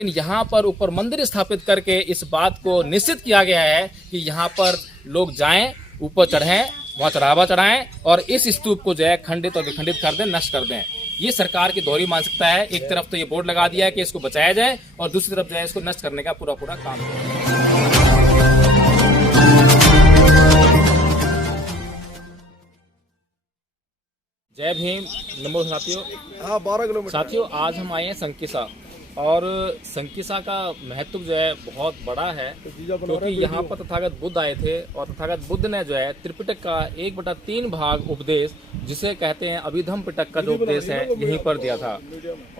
लेकिन यहाँ पर ऊपर मंदिर स्थापित करके इस बात को निश्चित किया गया है कि यहाँ पर लोग जाएं, ऊपर चढ़ें, वहाँ चढ़ावा चढ़ाएं और इस स्तूप को जो है खंडित और विखंडित कर दें, नष्ट कर दें। ये सरकार की दोहरी मानसिकता है। एक तरफ तो ये बोर्ड लगा दिया है कि इसको बचाया जाए और दूसरी तरफ जो है इसको नष्ट करने का पूरा काम है। जय भीम, नमो साथियों। हाँ, 12 किलोमीटर साथियों, आज हम आए हैं संकिसा और संकिसा का महत्व जो है बहुत बड़ा है, क्योंकि यहाँ पर तथागत बुद्ध आए थे और तथागत बुद्ध ने जो है त्रिपिटक का 1/3 भाग उपदेश, जिसे कहते हैं अभिधम पिटक का जो उपदेश है, यहीं पर दिया था।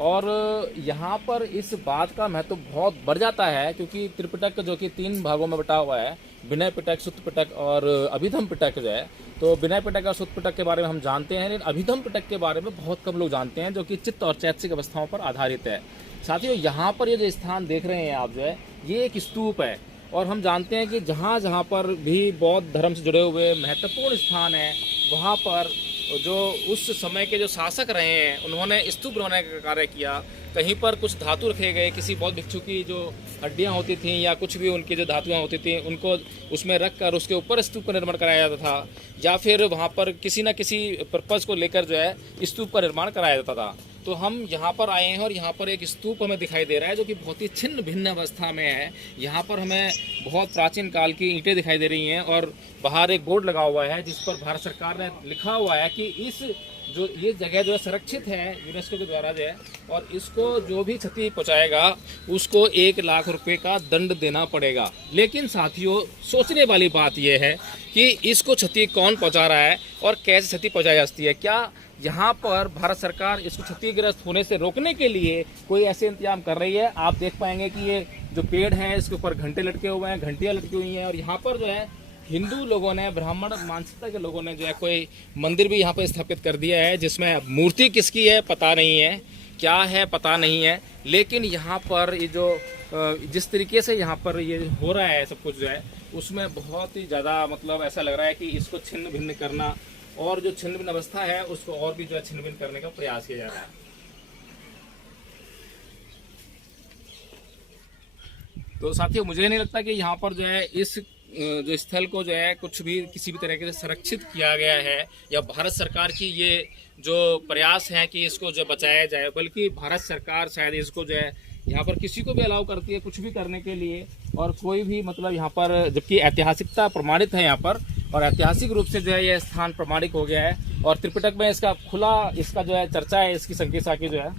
और यहाँ पर इस बात का महत्व बहुत बढ़ जाता है, क्योंकि त्रिपिटक जो कि 3 भागों में बटा हुआ है, विनय पिटक, सुत्त पिटक और अभिधम पिटक जो है। तो विनय पिटक और सुत्त पिटक के बारे में हम जानते हैं, लेकिन अभिधम पिटक के बारे में बहुत कम लोग जानते हैं, जो कि चित्त और चैतसिक अवस्थाओं पर आधारित है। साथियों, यहाँ पर ये जो स्थान देख रहे हैं आप जो है, ये एक स्तूप है और हम जानते हैं कि जहाँ जहाँ पर भी बौद्ध धर्म से जुड़े हुए महत्वपूर्ण स्थान है, वहाँ पर जो उस समय के जो शासक रहे हैं, उन्होंने स्तूप बनाने का कार्य किया। कहीं पर कुछ धातु रखे गए, किसी बौद्ध भिक्षु की जो हड्डियाँ होती थीं या कुछ भी उनकी जो धातुएँ होती थी, उनको उसमें रख कर उसके ऊपर स्तूप का निर्माण कराया जाता था, या फिर वहाँ पर किसी न किसी पर्पज़ को लेकर जो है स्तूप का निर्माण कराया जाता था। तो हम यहाँ पर आए हैं और यहाँ पर एक स्तूप हमें दिखाई दे रहा है, जो कि बहुत ही छिन्न भिन्न अवस्था में है। यहाँ पर हमें बहुत प्राचीन काल की ईंटें दिखाई दे रही हैं और बाहर एक बोर्ड लगा हुआ है, जिस पर भारत सरकार ने लिखा हुआ है कि ये जगह जो है संरक्षित है यूनेस्को के द्वारा जो है, और इसको जो भी क्षति पहुँचाएगा उसको 1 लाख रुपए का दंड देना पड़ेगा। लेकिन साथियों, सोचने वाली बात यह है कि इसको क्षति कौन पहुँचा रहा है और कैसे क्षति पहुँचाई जा सकती है। क्या यहाँ पर भारत सरकार इसको क्षतिग्रस्त होने से रोकने के लिए कोई ऐसे इंतजाम कर रही है? आप देख पाएंगे कि ये जो पेड़ हैं, इसके ऊपर घंटे लटके हुए हैं, घंटियाँ लटकी हुई हैं, और यहाँ पर जो है हिंदू लोगों ने, ब्राह्मण मानसिकता के लोगों ने जो है कोई मंदिर भी यहाँ पर स्थापित कर दिया है, जिसमें मूर्ति किसकी है पता नहीं है, क्या है पता नहीं है। लेकिन यहाँ पर ये जो जिस तरीके से यहाँ पर ये हो रहा है सब कुछ जो है, उसमें बहुत ही ज़्यादा मतलब ऐसा लग रहा है कि इसको छिन्न भिन्न करना और जो छिन्न भिन्न अवस्था है उसको और भी जो है छिन्न भिन्न करने का प्रयास किया जा रहा है। तो साथियों, मुझे नहीं लगता कि यहाँ पर जो है इस जो स्थल को जो है कुछ भी किसी भी तरीके से संरक्षित किया गया है, या भारत सरकार की ये जो प्रयास है कि इसको जो बचाया जाए, बल्कि भारत सरकार शायद इसको जो है यहाँ पर किसी को भी अलाउ करती है कुछ भी करने के लिए, और कोई भी मतलब यहाँ पर, जबकि ऐतिहासिकता प्रमाणित है यहाँ पर, और ऐतिहासिक रूप से जो है यह स्थान प्रमाणित हो गया है और त्रिपिटक में इसका इसका जो है चर्चा है इसकी संकिसा की जो है।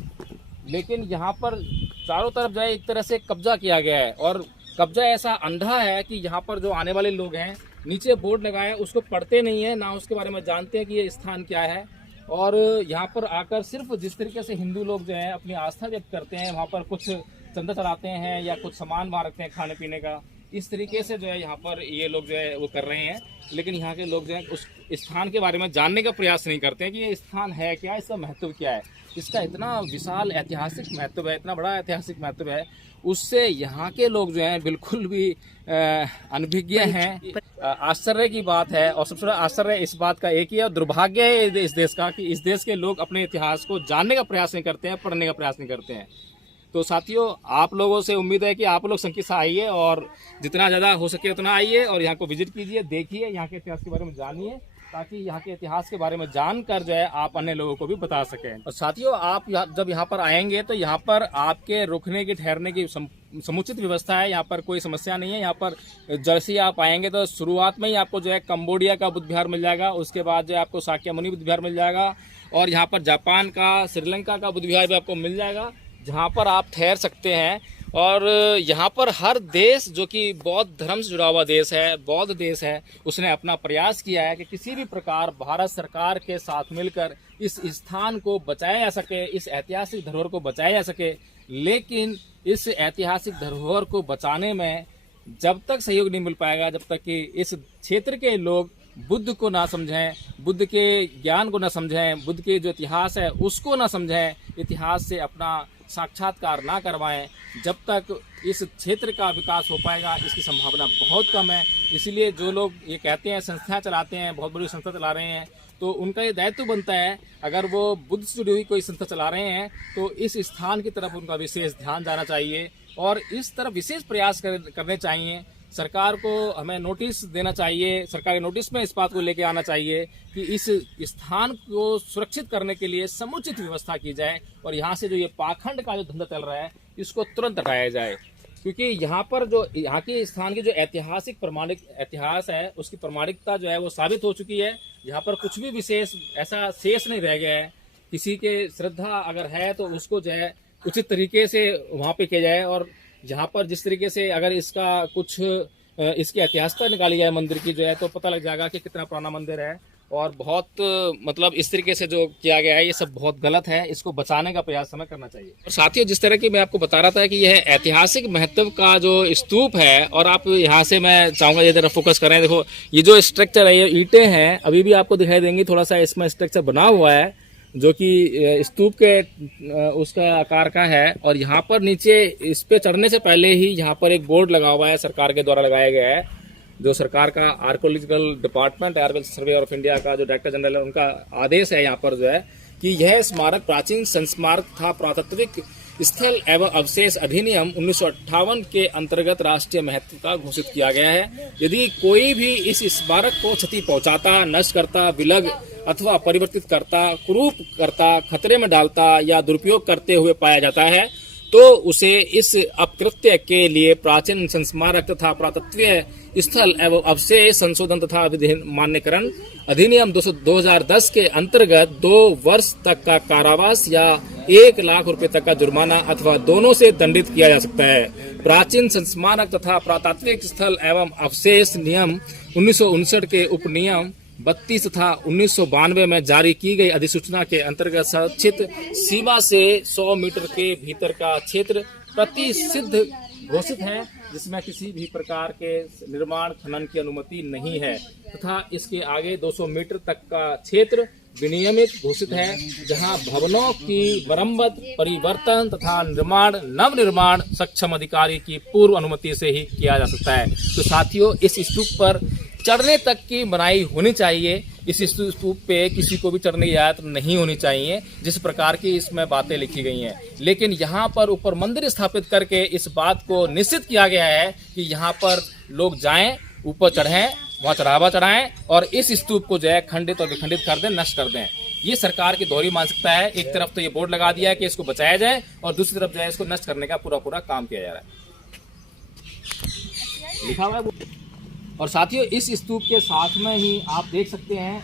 लेकिन यहाँ पर चारों तरफ जो है एक तरह से कब्जा किया गया है, और कब्जा ऐसा अंधा है कि यहाँ पर जो आने वाले लोग हैं, नीचे बोर्ड लगाए उसको पढ़ते नहीं है, ना उसके बारे में जानते हैं कि ये स्थान क्या है। और यहाँ पर आकर सिर्फ जिस तरीके से हिंदू लोग जो है अपनी आस्था व्यक्त करते हैं, वहाँ पर कुछ चंदा चढ़ाते हैं या कुछ सामान वहाँ रखते हैं खाने पीने का, इस तरीके से जो है यहाँ पर ये लोग जो है वो कर रहे हैं। लेकिन यहाँ के लोग जो है उस स्थान के बारे में जानने का प्रयास नहीं करते हैं कि ये स्थान है क्या, इसका महत्व क्या है, इसका इतना विशाल ऐतिहासिक महत्व है, इतना बड़ा ऐतिहासिक महत्व है, उससे यहाँ के लोग जो हैं बिल्कुल भी अनभिज्ञ हैं। आश्चर्य की बात है, और सबसे बड़ा आश्चर्य इस बात का एक ही है, और दुर्भाग्य है इस देश का, कि इस देश के लोग अपने इतिहास को जानने का प्रयास नहीं करते हैं, पढ़ने का प्रयास नहीं करते हैं। तो साथियों, आप लोगों से उम्मीद है कि आप लोग संकिसा आइए और जितना ज़्यादा हो सके उतना आइए और यहाँ को विजिट कीजिए, देखिए, यहाँ के इतिहास के बारे में जानिए, ताकि यहाँ के इतिहास के बारे में जानकर जो है आप अन्य लोगों को भी बता सकें। और साथियों, आप जब यहाँ पर आएंगे तो यहाँ पर आपके रुकने की, ठहरने की समुचित व्यवस्था है, यहाँ पर कोई समस्या नहीं है। यहाँ पर जैसे आप आएंगे तो शुरुआत में ही आपको जो है कंबोडिया का बुद्ध विहार मिल जाएगा, उसके बाद जो है आपको शाक्यमुनि बुद्ध विहार मिल जाएगा, और यहाँ पर जापान का, श्रीलंका का बुद्ध विहार भी आपको मिल जाएगा, जहाँ पर आप ठहर सकते हैं। और यहाँ पर हर देश जो कि बौद्ध धर्म से जुड़ा हुआ देश है, बौद्ध देश है, उसने अपना प्रयास किया है कि किसी भी प्रकार भारत सरकार के साथ मिलकर इस स्थान को बचाया जा सके, इस ऐतिहासिक धरोहर को बचाया जा सके। लेकिन इस ऐतिहासिक धरोहर को बचाने में जब तक सहयोग नहीं मिल पाएगा, जब तक कि इस क्षेत्र के लोग बुद्ध को ना समझें, बुद्ध के ज्ञान को ना समझें, बुद्ध के जो इतिहास है उसको ना समझें, इतिहास से अपना साक्षात्कार ना करवाएं, जब तक इस क्षेत्र का विकास हो पाएगा इसकी संभावना बहुत कम है। इसलिए जो लोग ये कहते हैं संस्था चलाते हैं, बहुत बड़ी संस्था चला रहे हैं, तो उनका ये दायित्व बनता है, अगर वो बुद्ध से जुड़ी हुई कोई संस्था चला रहे हैं तो इस स्थान की तरफ उनका विशेष ध्यान जाना चाहिए, और इस तरफ विशेष प्रयास करने चाहिए। सरकार को हमें नोटिस देना चाहिए, सरकारी नोटिस में इस बात को लेके आना चाहिए कि इस स्थान को सुरक्षित करने के लिए समुचित व्यवस्था की जाए और यहाँ से जो ये पाखंड का जो धंधा चल रहा है इसको तुरंत हटाया जाए, क्योंकि यहाँ पर जो यहाँ के स्थान की जो ऐतिहासिक प्रमाणिक इतिहास है उसकी प्रमाणिकता जो है वो साबित हो चुकी है। यहाँ पर कुछ भी विशेष ऐसा शेष नहीं रह गया है। किसी के श्रद्धा अगर है तो उसको जो है उचित तरीके से वहाँ पे किया जाए, और यहाँ पर जिस तरीके से अगर इसका कुछ इसकी ऐतिहासिकता निकाली जाए मंदिर की जो है तो पता लग जाएगा कि कितना पुराना मंदिर है। और बहुत मतलब इस तरीके से जो किया गया है ये सब बहुत गलत है, इसको बचाने का प्रयास हमें करना चाहिए। और साथियों, जिस तरह की मैं आपको बता रहा था कि यह ऐतिहासिक महत्व का जो स्तूप है, और आप यहाँ से मैं चाहूँगा ये जरा फोकस करें। देखो ये जो स्ट्रक्चर है ये ईंटें हैं, अभी भी आपको दिखाई देंगी, थोड़ा सा इसमें स्ट्रक्चर बना हुआ है जो कि स्तूप के उसका आकार का है। और यहाँ पर नीचे इस पे चढ़ने से पहले ही यहाँ पर एक बोर्ड लगा हुआ है, सरकार के द्वारा लगाया गया है, जो सरकार का archaeological department archaeological survey of India का जो डायरेक्टर जनरल है उनका आदेश है यहाँ पर जो है कि यह स्मारक प्राचीन संस्मारक तथा पुरातत्विक स्थल एवं अवशेष अधिनियम 1958 के अंतर्गत राष्ट्रीय महत्व का घोषित किया गया है। यदि कोई भी इस स्मारक को क्षति पहुंचाता, नष्ट करता, विलग अथवा परिवर्तित करता, कुरूप करता, खतरे में डालता या दुरुपयोग करते हुए पाया जाता है तो उसे इस अपकृत्य के लिए प्राचीन संस्मारक तथा पुरातत्वीय स्थल एवं अवशेष संशोधन तथा मान्यकरण अधिनियम 2010 के अंतर्गत 2 वर्ष तक का कारावास या 1 लाख रुपए तक का जुर्माना अथवा दोनों से दंडित किया जा सकता है। प्राचीन संस्मारक तथा पुरातात्विक स्थल एवं अवशेष नियम 1959 के उपनियम 32 तथा 1992 में जारी की गई अधिसूचना के अंतर्गत संरक्षित सीमा से 100 मीटर के भीतर का क्षेत्र प्रतिसिद्ध घोषित है, जिसमें किसी भी प्रकार के निर्माण खनन की अनुमति नहीं है, तथा इसके आगे 200 मीटर तक का क्षेत्र विनियमित घोषित है, जहां भवनों की मरम्मत, परिवर्तन तथा निर्माण नव निर्माण सक्षम अधिकारी की पूर्व अनुमति से ही किया जा सकता है। तो साथियों, इस स्तूप पर चढ़ने तक की मनाही होनी चाहिए। इस स्तूप पे किसी को भी चढ़ने की इजाजत नहीं होनी चाहिए, जिस प्रकार की इसमें बातें लिखी गई हैं। लेकिन यहाँ पर ऊपर मंदिर स्थापित करके इस बात को निश्चित किया गया है कि यहाँ पर लोग जाएं, ऊपर चढ़ें, वहाँ चढ़ावा चढ़ाएं और इस स्तूप को जो है खंडित और विखंडित कर दें, नष्ट कर दें। ये सरकार की दोहरी मानसिकता है। एक तरफ तो ये बोर्ड लगा दिया है कि इसको बचाया जाए और दूसरी तरफ जो है इसको नष्ट करने का पूरा काम किया जा रहा है, लिखा हुआ है। और साथियों, इस स्तूप के साथ में ही आप देख सकते हैं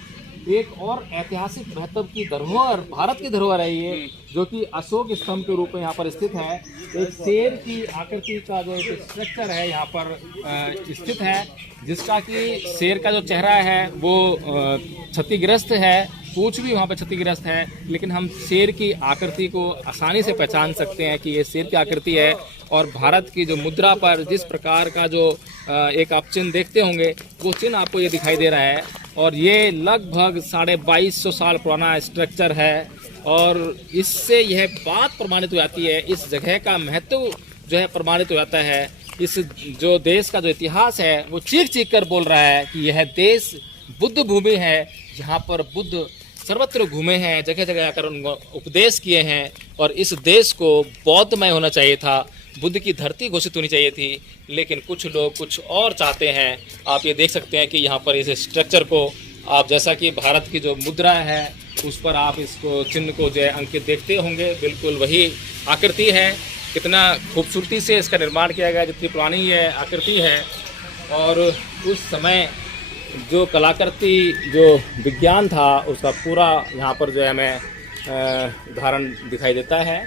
एक और ऐतिहासिक महत्व की धरोहर, भारत की धरोहर है ये, जो कि अशोक स्तंभ के रूप में यहाँ पर स्थित है। एक शेर की आकृति का जो एक स्ट्रक्चर है यहाँ पर स्थित है, जिसका कि शेर का जो चेहरा है वो क्षतिग्रस्त है, पूंछ भी वहाँ पर क्षतिग्रस्त है, लेकिन हम शेर की आकृति को आसानी से पहचान सकते हैं कि ये शेर की आकृति है। और भारत की जो मुद्रा पर जिस प्रकार का जो एक आप चिन्ह देखते होंगे, वो चिन्ह आपको ये दिखाई दे रहा है। और ये लगभग 2250 साल पुराना स्ट्रक्चर है, और इससे यह बात प्रमाणित हो जाती है, इस जगह का महत्व जो है प्रमाणित हो जाता है। इस जो देश का जो इतिहास है वो चीख चीख कर बोल रहा है कि यह देश बुद्ध भूमि है, यहाँ पर बुद्ध सर्वत्र घूमे हैं, जगह जगह आकर उनको उपदेश किए हैं, और इस देश को बौद्धमय होना चाहिए था, बुद्ध की धरती घोषित होनी चाहिए थी। लेकिन कुछ लोग कुछ और चाहते हैं। आप ये देख सकते हैं कि यहाँ पर इस स्ट्रक्चर को आप, जैसा कि भारत की जो मुद्रा है उस पर आप इसको चिन्ह को जो है अंकित देखते होंगे, बिल्कुल वही आकृति है। कितना खूबसूरती से इसका निर्माण किया गया, जितनी पुरानी ये आकृति है। और उस समय जो कलाकृति, जो विज्ञान था, उसका पूरा यहाँ पर जो है हमें उदाहरण दिखाई देता है,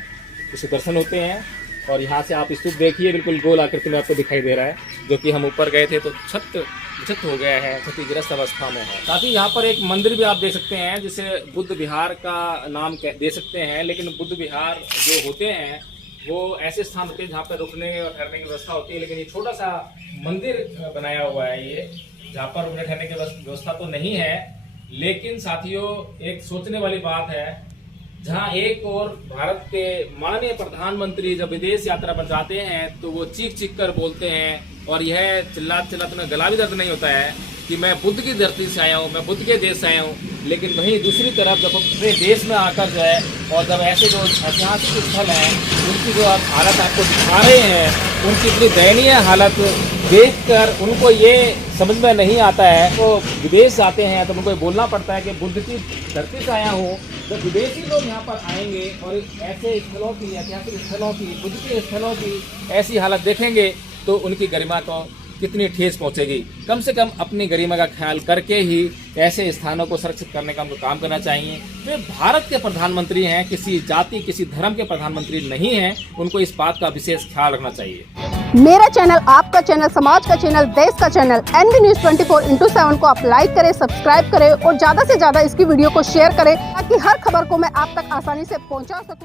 उसके दर्शन होते हैं। और यहाँ से आप स्तूप देखिए, बिल्कुल गोल आकृति में आपको दिखाई दे रहा है, जो कि हम ऊपर गए थे तो छत हो गया है, क्षतिग्रस्त अवस्था में है। साथ ही यहाँ पर एक मंदिर भी आप देख सकते हैं, जिसे बुद्ध विहार का नाम दे सकते हैं। लेकिन बुद्ध विहार जो होते हैं वो ऐसे स्थान होते हैं जहाँ पर रुकने और ठहरने की व्यवस्था होती है, लेकिन ये छोटा सा मंदिर बनाया हुआ है ये, जहाँ पर रुकने ठहरने की व्यवस्था तो नहीं है। लेकिन साथियों, एक सोचने वाली बात है, जहाँ एक और भारत के माननीय प्रधानमंत्री जब विदेश यात्रा पर जाते हैं तो वो चीख चीख कर बोलते हैं, और यह चिल्ला चिल्ला तुम्हें गला भी दर्द नहीं होता है कि मैं बुद्ध की धरती से आया हूँ, मैं बुद्ध के देश से आया हूँ। लेकिन वहीं दूसरी तरफ जब अपने देश में आकर जो है और जब ऐसे जो ऐतिहासिक स्थल हैं उनकी जो आप हालत आपको दिखा रहे हैं, उनकी इतनी दयनीय हालत देखकर उनको ये समझ में नहीं आता है। तो विदेश जाते हैं तो उनको बोलना पड़ता है कि बुद्ध की धरती से आया हूँ। जब विदेशी लोग यहाँ पर आएंगे और ऐसे स्थलों की, ऐतिहासिक स्थलों की, बुद्ध के स्थलों की ऐसी हालत देखेंगे तो उनकी गरिमा को कितनी ठेस पहुंचेगी। कम से कम अपनी गरिमा का ख्याल करके ही ऐसे स्थानों को सुरक्षित करने का उनको काम करना चाहिए। वे भारत के प्रधानमंत्री हैं, किसी जाति किसी धर्म के प्रधानमंत्री नहीं हैं। उनको इस बात का विशेष ख्याल रखना चाहिए। मेरा चैनल, आपका चैनल, समाज का चैनल, देश का चैनल NV News 24/7 को आप लाइक करें, सब्सक्राइब करें और ज्यादा से ज्यादा इसकी वीडियो को शेयर करें ताकि हर खबर को मैं आप तक आसानी से पहुंचा सकूं।